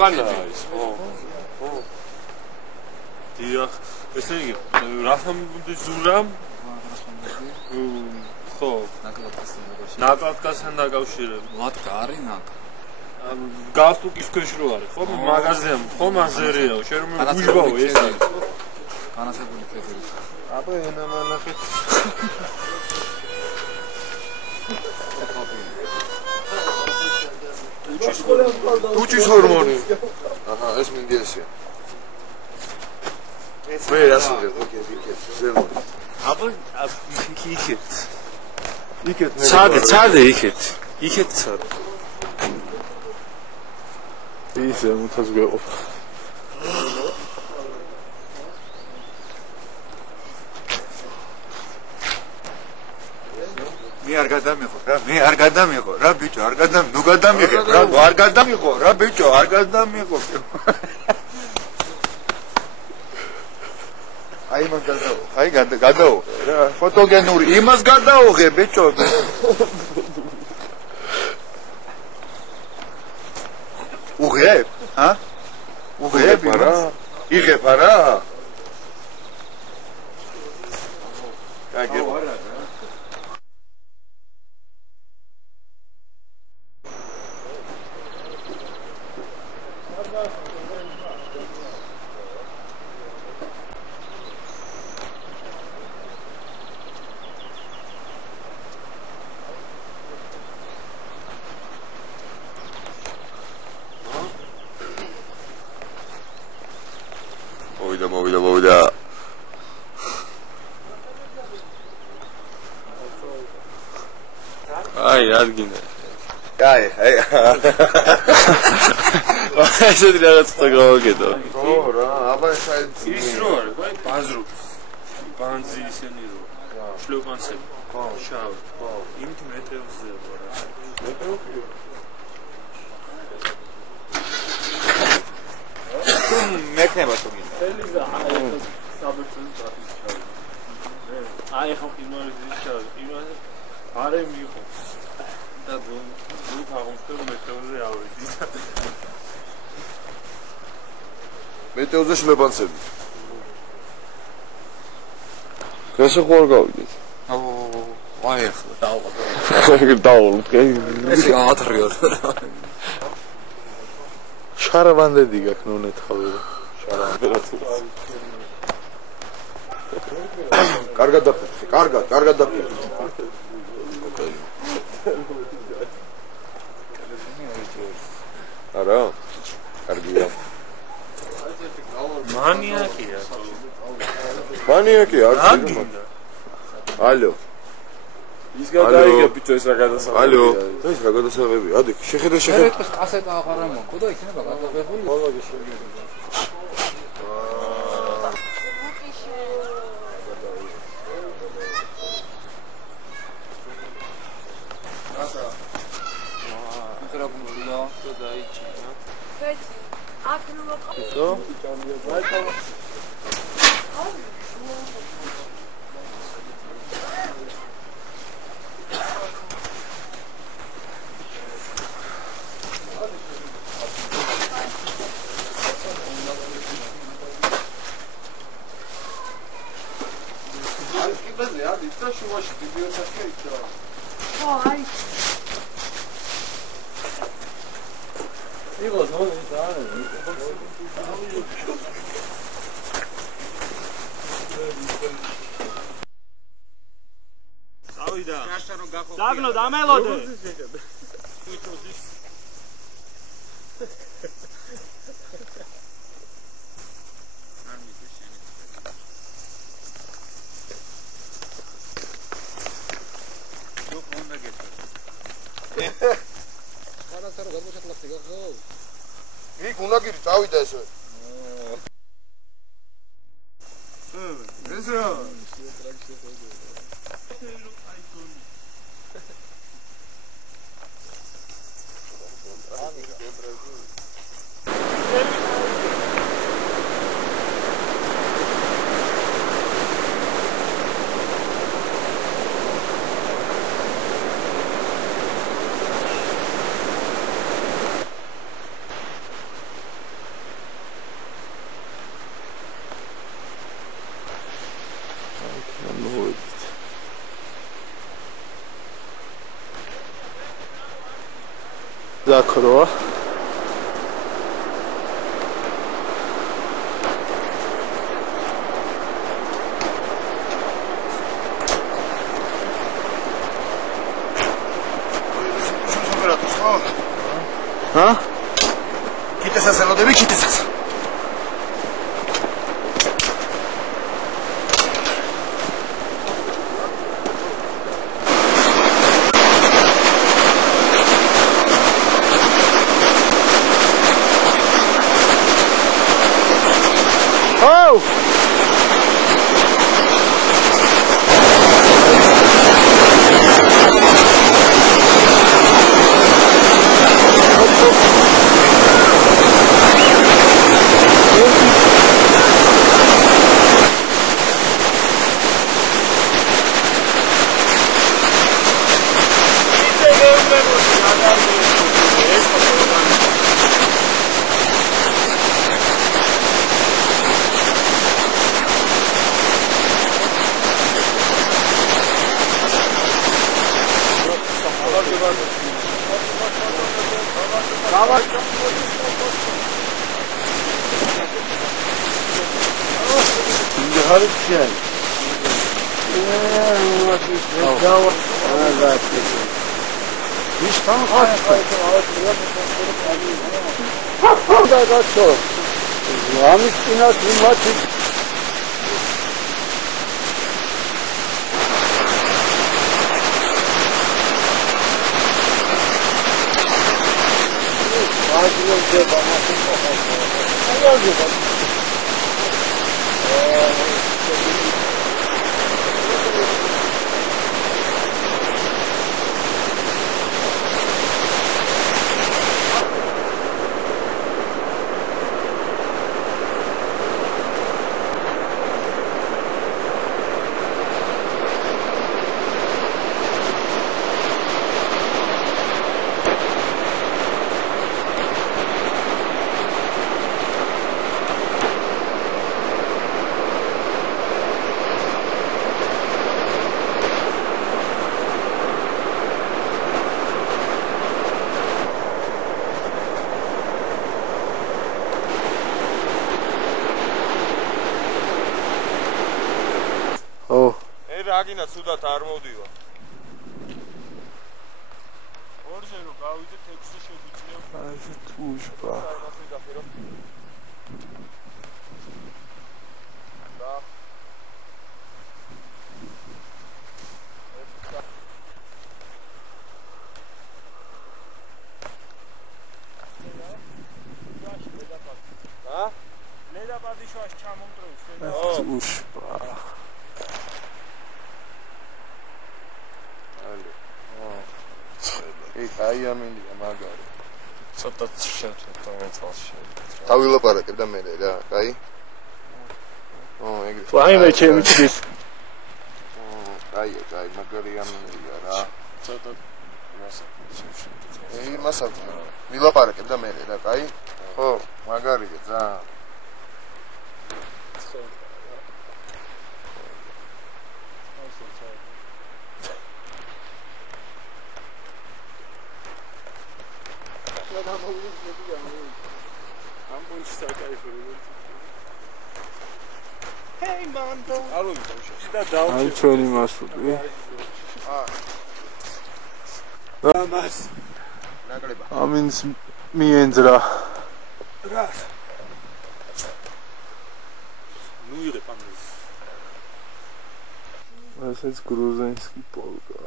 უკანა არის ხო დიახ ესე იგი რახამდი ზურამ ხო ნაკადკასთან დაკავშირებით ვატკა არის ნაკ გასტუკის ქვეშ რო არის ხო მაღაზია ხო მაზერიაო შენ რომ გუჟბაო ეს არის განასებული ფედერი აბა ენა მანახეთ უჩის ჰორმონი. აჰა, ეს მინდიასია. მე ასე ვიქეთ. აბა, იქეთ. იქეთ მე. ცადე იქეთ. იქეთ ცადე. ისე მუთას გვეყოფ. მე არ გადამიღო რა ბიჭო არ ნუ გადამიღე რა არ გადამიღო რა ბიჭო არ გადამიღო აი მან გადაო აი გადაო რა ფოტოგენური იმას გადაოღე ბიჭო უღებ ჰა უღებ რა იღებ რა კაგე მოვიდა აი ადგინე აი ესეთი რაღაც ხო გავაკეთო ხო რა აბა საერთოდ ის რო არის ხო ბაზრობს ბანძი ისენი რო შლობანცები ხო შავ ხო იმით მეტეოზეა რა მეტეოზეა მეკნება თუ გინდა აი ხო იმორი ზიშავ იმაზე არე მიყო და დუ ხაღმშტო მეტეოზე ავიდი მეტეოზე შლებანცები კასე ხوار გავიდეთ აი ახლა დავყავ ეს აათრიო შარაბანდედი გაქნონეთ ხოლმე შარაბანდედი კარგად დაფიქრე კარგად დაფიქრე არა კარგია მანიაკია არ ალო ის გადაიგე ბიჭო ეს რა გადასაღებია ალო ეს რა გადასაღებია ადი შეხედე ეს კასეტა აღარა მოყვა და იქნება გადაღებული ბოლოგი შეიძლება Avida. ზაგნო დამელოდე. იქ უნდა გირი წავიდა ესე. ეს რა? Zakro. Ha? Kitesas lo devi kitesas. Agina sudāt ar modiva. ორზე რო გავიდეთ 6-ზე შეგვიძლია. Ai, თუშბა. ლედაპადიშვას ჩამომტრევს. თუშბა. Ai amindia magari. Ცოტა შეხედა მეწალში. Დავილაპარაკებ და მე რა, კაი? ეგრე. ვაიმე ჩემი ჭრის. კაი, მაგარი amindia რა. ცოტა მასა. მასა. ვილაპარაკებ და მე რა, კაი? ხო, მაგარია ძა. Hey man, don't. Ai, ჩვენი მასული. ამინს მიენძრა. რა? ნუ იღე პანელს. ესეც გრუზენსკი პოლკა.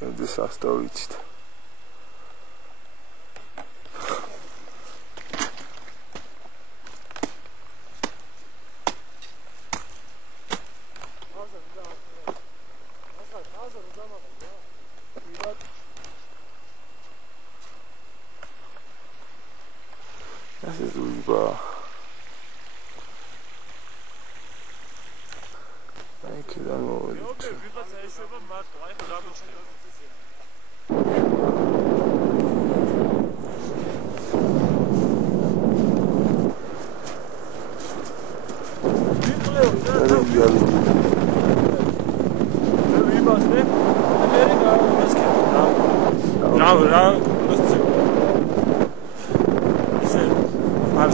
კენდის ასტავიცით. ეს ზუიბა. აი კიდე მოვიდეთ. ვიღაცა ეშვება მარტო, აი ხო გამოჩნდა.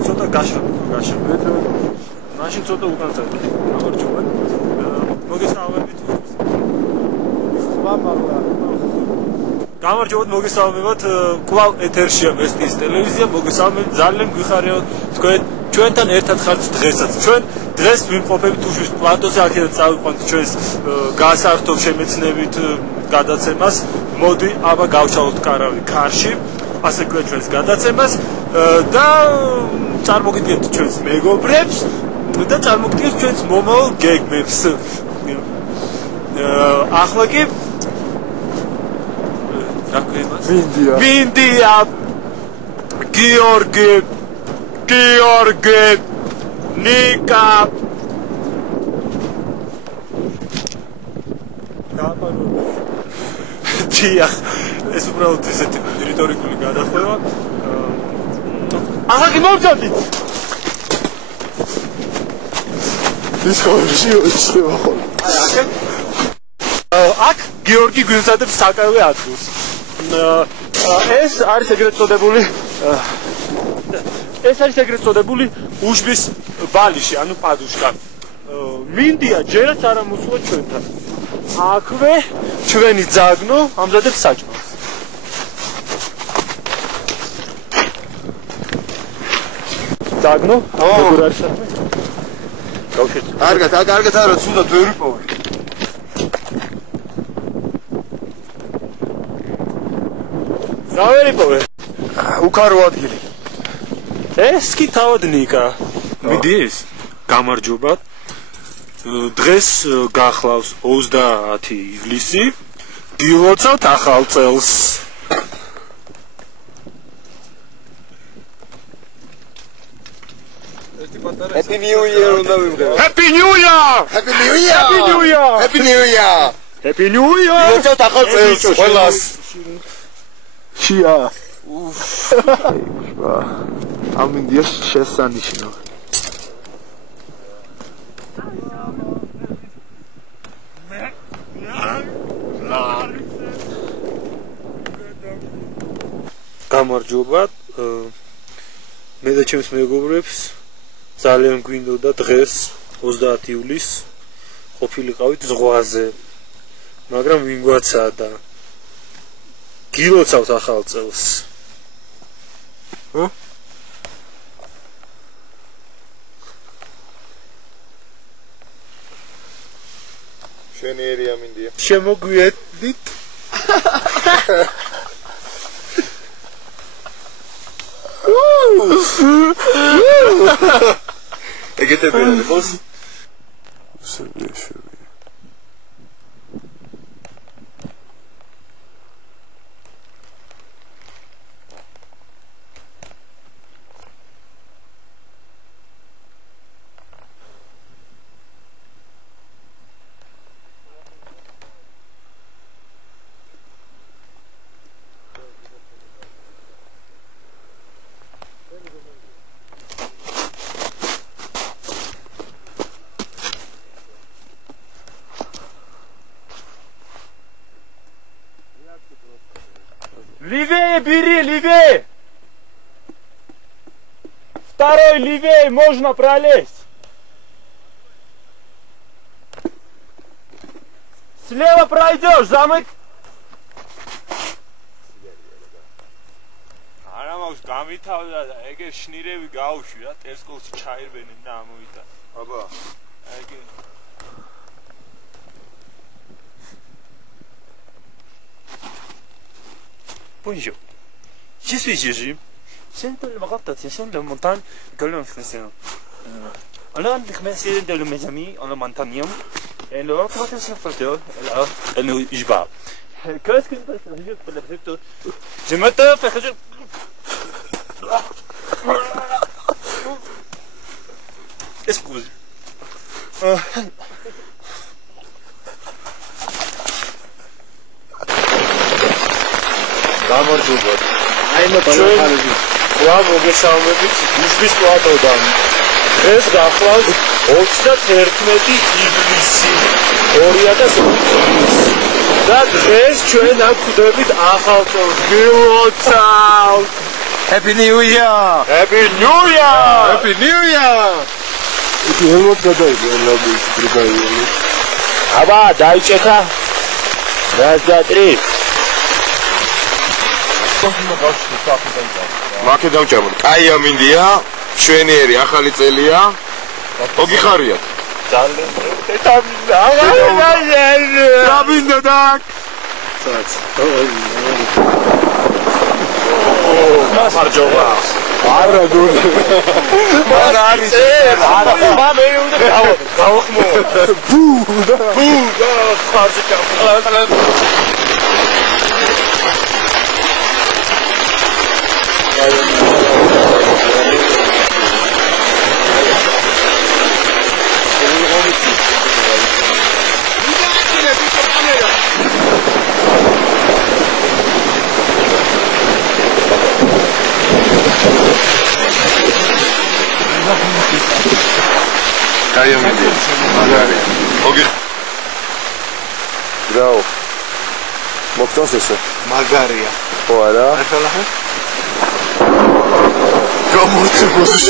ცოტა გაშრობთ. მაშინ ცოტა უკან წავიდე. გამარჯობა. მოგესალმებით. გამარჯობათ, მოგესალმებით. კვლავ ეთერშია ვესტის ტელევიზია. მოგესალმებით. ძალიან გვიხარებთ თქვენ ჩვენთან ერთად ხართ დღესაც. ჩვენ დღეს ვიმყოფებით თუშის პლატოზე, აქედან წავიყვანთ ჩვენს გასართობ შემეცნებით გადაცემას. მოდი, აბა გავჩალოთ კარავი კარში. ასე გვქვია ჩვენს გადაცემას და წარმოგიდგენთ ჩვენს მეგობრებს და წარმოგიდგენთ ჩვენს მომავალ გეგმებს. ახლა კი რა ქვია? ვინდია. გიორგი ნიკა დიახ, ეს უბრალოდ ესეთი რიტორიკული გადახვევა. ახლა კი მოვწოდით. ის ხორში შეიძლება ხო? აქ გიორგი გვიზადებს საკავე ადგილს. ეს არის ეგრეთ წოდებული უშბის ბალიში, ანუ პადუშკა. მინდია ჯერაც არ ამოსულა ჩვენთან. აქვე ჩვენი ძაგნო ამზადებს საჭმელს. ძაგნო? როგორ არის საქმე? გავშერწე. კარგად არა, თუნდაც ვერ ვიპოვე. რა ვერ იპოვე? უკარო ადგილი. ეს კი თავად ნიკა. მიდის? გამარჯობა. დღეს გახლავს 30 ივლისი. გილოცავთ ახალ წელს. Happy New Year უნდა ვიმღეროთ. Happy New Year! Happy New Year! გილოცავთ ახალ წელს ყველას. შია. უშბა. ამინდია შესანიშნო. გამარჯობა. მე და ჩემს მეგობრებს ძალიან გვინდოდა დღეს 30 ივლისს ყოფილიყავით ზღვაზე. მაგრამ ვინ გვაცადა? გილოცავთ ახალ წელს. შენიერი ამინდია. შემოგვიედით. ეგეთებია ხოს? სერვიში. Левее бери, левее! Второй левее, можно пролезть. Слева пройдешь, замыть. არა მაქვს გამითავდა და ეგ შნირევი გაუშვი რა ტელესკოპს ჩაირბენენ და ამოვიდა. აბა. ეგ Bonjour. Je suis Jésus. C'est le rotation de montagne que l'on fait. Alors, merci de mes amis, on le montagne. Et le rotation photo, là, et nous, je vais. Qu'est-ce que je peux faire pour la photo? Je m'attends faire que Excuse. გამარჯობა. აი მოწონხალები. რა მოგესალმებით გუშლის პლატოდან. დღეს გახლავს 31 ივლისი 2020 და დღეს ჩვენ აკვდებით ახალ წელს. გილოცავთ. Happy New Year! Happy New Year! Happy New Year! ითი ელმოთ გადაიდგა ლაბი პრიგაიელი. აბა დაიჭექა. რაზდატრი. მაქე დავჭამოთ. კაი ამინდია, ჩვენიერი ახალი წელია. მოგიხარიათ. ძალიან თეთრია. დამინდა დაკ. მარჯობა. არა გული. მან არის. არა, მე უნდა გავხმო. ბუ და ხაზი ჩავყალე. კაი ამინდია. მაგარი. ოგე. რაო. მოგწონს ესე? მაგარია. ხო არა? ახლა გამოწვევს.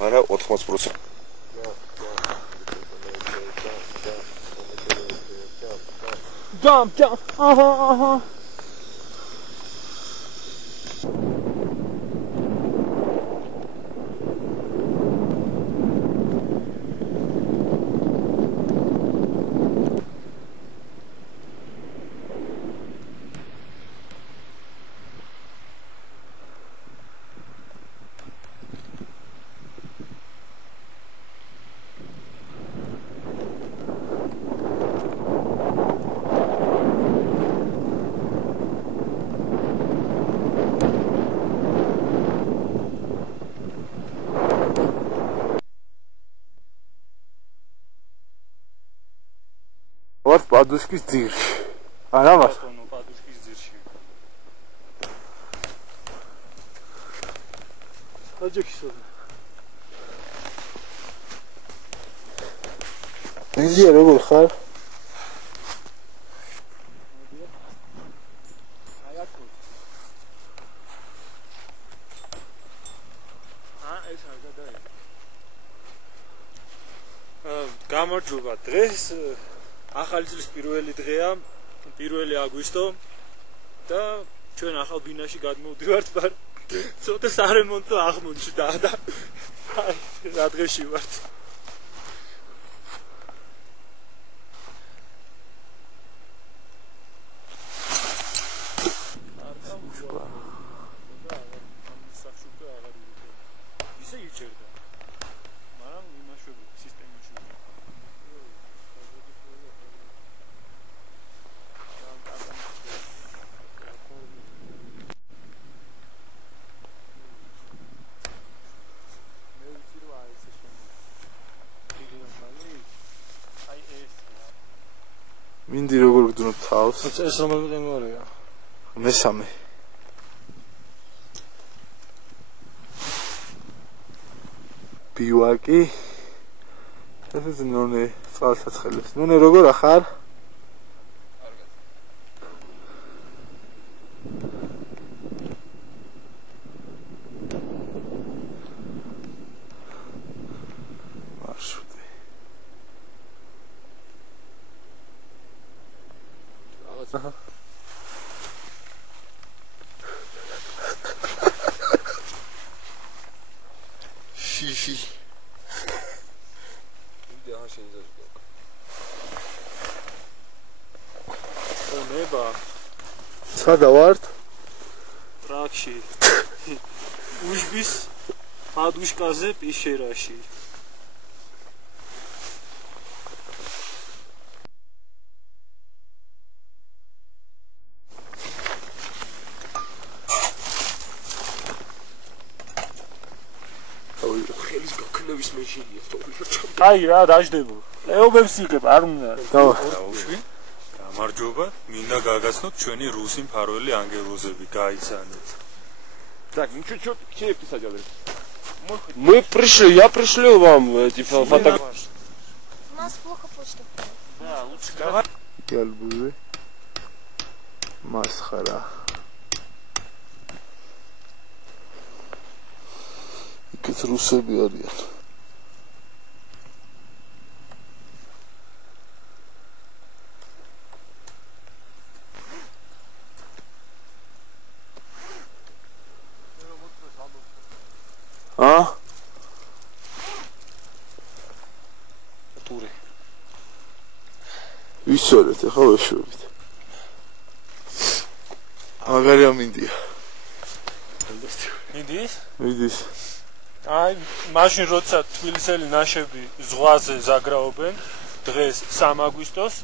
არა 80%. Jump. Aha. ვარ პადუშკის ძირში. არა მას. პადუშკის ძირში. აჯექისო. იზია როგორ ხარ? გამარჯობა. დღეს ახალი წლის პირველი დღეა, 1 აგვისტო და ჩვენ ახალ ბინაში გადმოვდივართ, მაგრამ ცოტა სარემონტო აღმოჩნდა და რა დღეში ვართ. მინდი როგორ გძნობ თავს? ეს რომელი კატეგორია? მესამე. ბივაკი. ეს ნონე წყალსაცხელებს. ნონე როგორ ახარ? Shishi. ნება. სადა ვართ? ტრაქში. უშბის პადუშკაზე პიშერაში. აი რა დაждებო. ეობებს იღებ არ უნდა. დაუშვი. გამარჯობა. მინდა გაგაცნოთ ჩვენი რუსი მფარველი ანგელოზები, გაიცანეთ. Так, ну чуть-чуть киевки садили. Мы пришли, я пришлю вам эти фотографии. У нас плохо почта. Да, лучше давай. Ялбуе. Масхара. Იქაც რუსები არიან. ტური. ვისწორეთ, ახლა ვეშვებით. მაგარია მინდია. მიდის? აი, მაშინ როცა თბილისელი ნაშები ზღვაზე ზაგრაობენ, დღეს 3 აგვისტოს,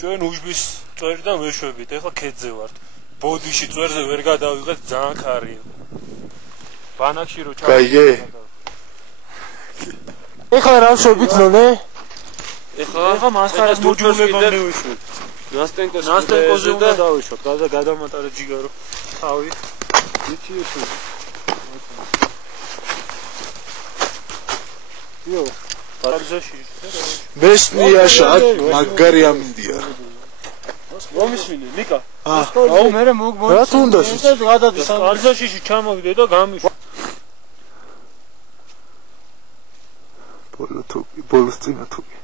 ჩვენ უშბის წვერიდან ვეშვებით, ახლა ქედზე ვართ. ბოდიში წვერზე ვერ გადავიღეთ, ძალიან ხარია. ბანაკში რო ჩავ. გაიგე? ეხლა რა ვშვებით ნონე? ეხლა მასხარას მოჯულებამდე ვეშვით. ნასტენკოზე უნდა დავეშვათ, გადამატარეთ ჯიგარო. თავი. იცი ეს. იო, პარიზაში. მესნიაშა მაგარია მინდია. რომისვინე, ნიკა. აუ მე რა თუნდა ის? პარიზაში ჩამოვიდე და გამიშვ. ბოლოს წინა თუკი.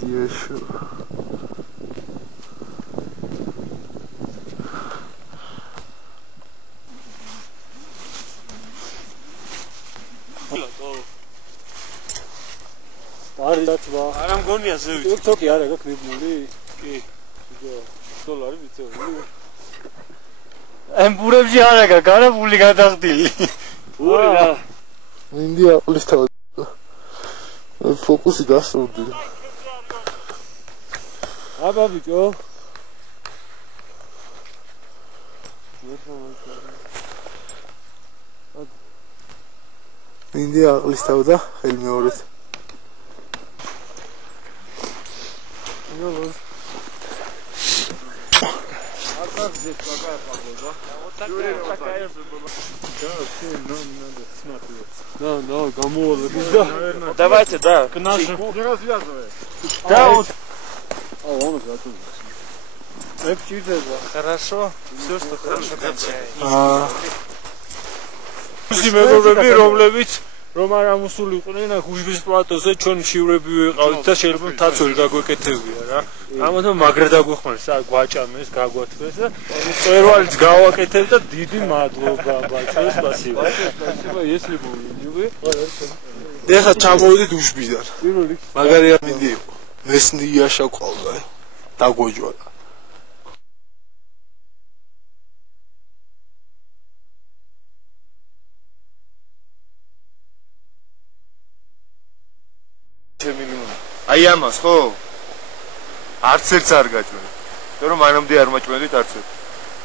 დიეშო. არიდაცვა. არა მგონია ზევით. თოკი არა გაკნიბული? კი. დოლარი ვიცოდი. ემბურებში არა გარებული გადახდილი. ორი რა. მინდია ყლის თავი. ფოკუსი გასწორდი. აბა ბიჭო. მინდია ყლის თავი და ხელი მეორეთ. Да, гамова. Давайте, да. К нашим. Не развязывай. Да, вот. он готов. Хорошо. Все, что хорошо кончается. მეგობრები, რომლებიც რომ არ ამოსულიყვნენ აქ უშბის პლატოზე, ჩვენ შივრები ვიყავით და შეიძლება მთაც ვერ გაგვეკეთებია რა. ამიტომ მაგრა დაგვეხმარეს, გვაჭამეს, გაგვათვეს და წერვალიც გავაკეთებ და დიდი მადლობა ბაჭო, სპასიბო. სპასიბო, если бы вы. ეხა ჩამოვიდეთ უშბიდან. მაგარია მინდი იყო. მესნიაშა ყავდა. დაგვეჯვარა. აი ამას ხო? არც ერთს არ გაჭმენ. თუ რომ მანამდე არ მაჭმედით არც ერთ.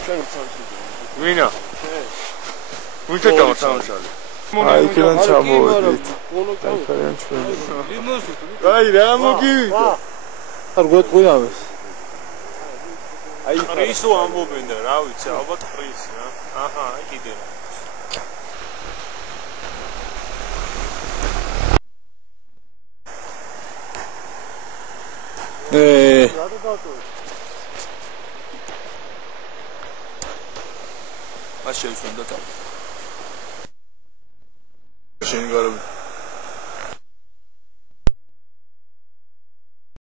ჩვენ ვცავთ. ვინა? ვინც დავთამაშალე. აი კენ ჩამოვიდეთ. აი ჩვენ. აი რა მოგივიდა? არ გვეტყვიავეს. აი პრისო ამბობენ და რა ვიცი, ალბათ პრისი რა. აჰა, აი კიდე რა. მას შევსვენდა თავი. შენი გარები